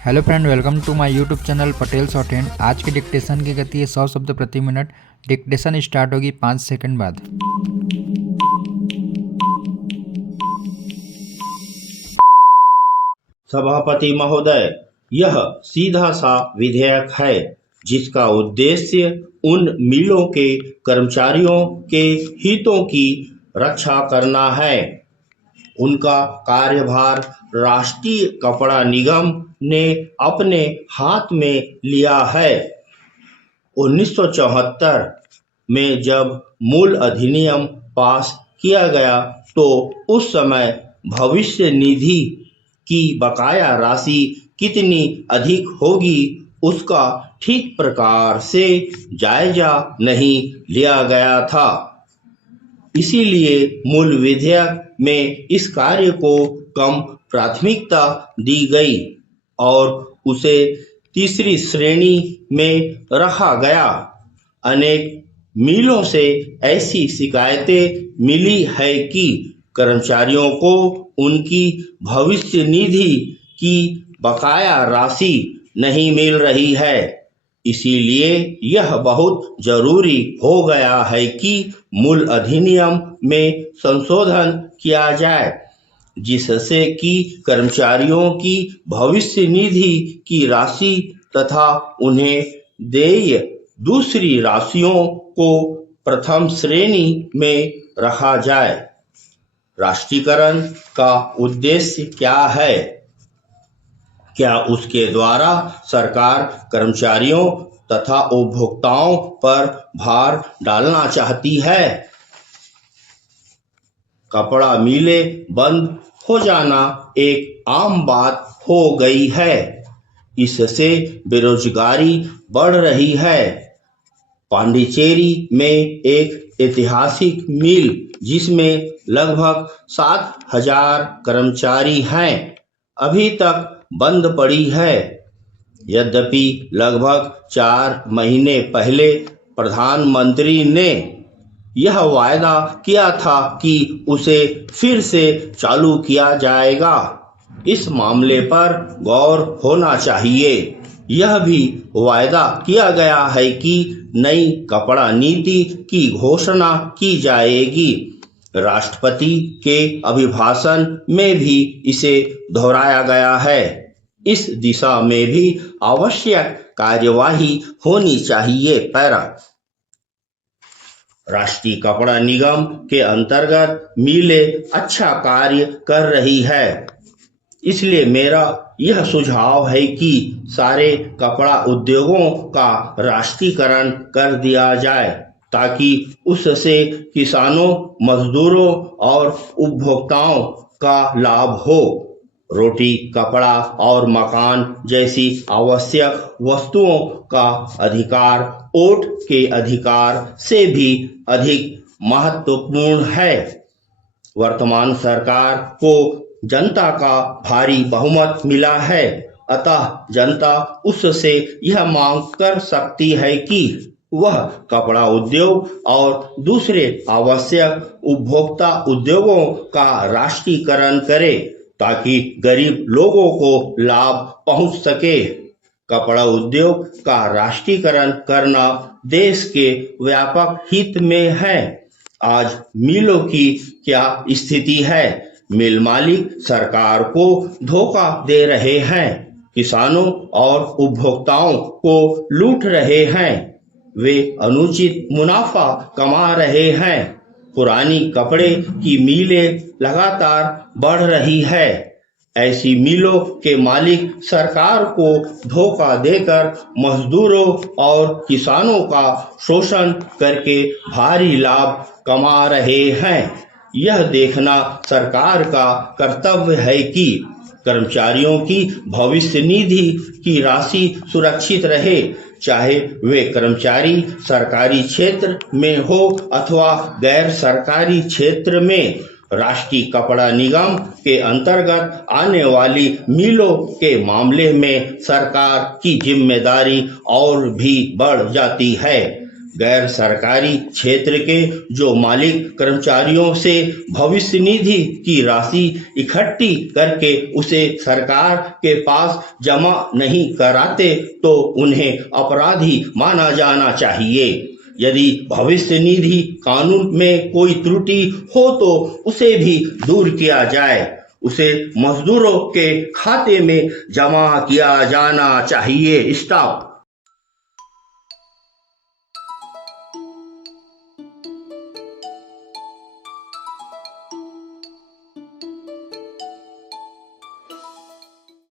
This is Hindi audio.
Hello friend, welcome to my YouTube channel Patel shorthand. आज के डिक्टेशन की गति है 100 शब्द प्रति मिनट। डिक्टेशन स्टार्ट होगी 5 सेकंड बाद। सभापति महोदय, यह सीधा सा विधेयक है जिसका उद्देश्य उन मिलों के कर्मचारियों के हितों की रक्षा करना है। उनका कार्यभार राष्ट्रीय कपड़ा निगम ने अपने हाथ में लिया है। 1974 में जब मूल अधिनियम पास किया गया तो उस समय भविष्य निधि की बकाया राशि कितनी अधिक होगी उसका ठीक प्रकार से जायजा नहीं लिया गया था। इसीलिए मूल विधेयक में इस कार्य को कम प्राथमिकता दी गई और उसे तीसरी श्रेणी में रखा गया। अनेक मिलों से ऐसी शिकायतें मिली है कि कर्मचारियों को उनकी भविष्य निधि की बकाया राशि नहीं मिल रही है। इसीलिए यह बहुत जरूरी हो गया है कि मूल अधिनियम में संशोधन किया जाए जिससे कि कर्मचारियों की भविष्य निधि की राशि तथा उन्हें देय दूसरी राशियों को प्रथम श्रेणी में रखा जाए। राष्ट्रीयकरण का उद्देश्य क्या है? क्या उसके द्वारा सरकार कर्मचारियों तथा उपभोक्ताओं पर भार डालना चाहती है? कपड़ा मिलें बंद हो जाना एक आम बात हो गई है। इससे बेरोजगारी बढ़ रही है। पांडिचेरी में एक ऐतिहासिक मिल जिसमें लगभग 7,000 कर्मचारी हैं, अभी तक बंद पड़ी है। यद्यपि लगभग 4 महीने पहले प्रधानमंत्री ने यह वायदा किया था कि उसे फिर से चालू किया जाएगा। इस मामले पर गौर होना चाहिए। यह भी वायदा किया गया है कि नई कपड़ा नीति की घोषणा की जाएगी। राष्ट्रपति के अभिभाषण में भी इसे दोहराया गया है। इस दिशा में भी आवश्यक कार्यवाही होनी चाहिए। पैरा राष्ट्रीय कपड़ा निगम के अंतर्गत मिलें अच्छा कार्य कर रही है। इसलिए मेरा यह सुझाव है कि सारे कपड़ा उद्योगों का राष्ट्रीयकरण कर दिया जाए ताकि उससे किसानों, मजदूरों और उपभोक्ताओं का लाभ हो। रोटी, कपड़ा और मकान जैसी आवश्यक वस्तुओं का अधिकार वोट के अधिकार से भी अधिक महत्वपूर्ण है। वर्तमान सरकार को जनता का भारी बहुमत मिला है, अतः जनता उससे यह मांग कर सकती है कि वह कपड़ा उद्योग और दूसरे आवश्यक उपभोक्ता उद्योगों का राष्ट्रीयकरण करे ताकि गरीब लोगों को लाभ पहुंच सके। कपड़ा उद्योग का राष्ट्रीयकरण करना देश के व्यापक हित में है। आज मिलों की क्या स्थिति है? मिल मालिक सरकार को धोखा दे रहे हैं, किसानों और उपभोक्ताओं को लूट रहे हैं। वे अनुचित मुनाफा कमा रहे हैं। पुरानी कपड़े की मिलें लगातार बढ़ रही है। ऐसी मिलों के मालिक सरकार को धोखा देकर मजदूरों और किसानों का शोषण करके भारी लाभ कमा रहे हैं। यह देखना सरकार का कर्तव्य है कि कर्मचारियों की भविष्य निधि की राशि सुरक्षित रहे, चाहे वे कर्मचारी सरकारी क्षेत्र में हो अथवा गैर सरकारी क्षेत्र में। राष्ट्रीय कपड़ा निगम के अंतर्गत आने वाली मिलों के मामले में सरकार की जिम्मेदारी और भी बढ़ जाती है। गैर सरकारी क्षेत्र के जो मालिक कर्मचारियों से भविष्य निधि की राशि इकट्ठी करके उसे सरकार के पास जमा नहीं कराते तो उन्हें अपराधी माना जाना चाहिए। यदि भविष्य निधि कानून में कोई त्रुटि हो तो उसे भी दूर किया जाए, उसे मजदूरों के खाते में जमा किया जाना चाहिए। स्टॉप।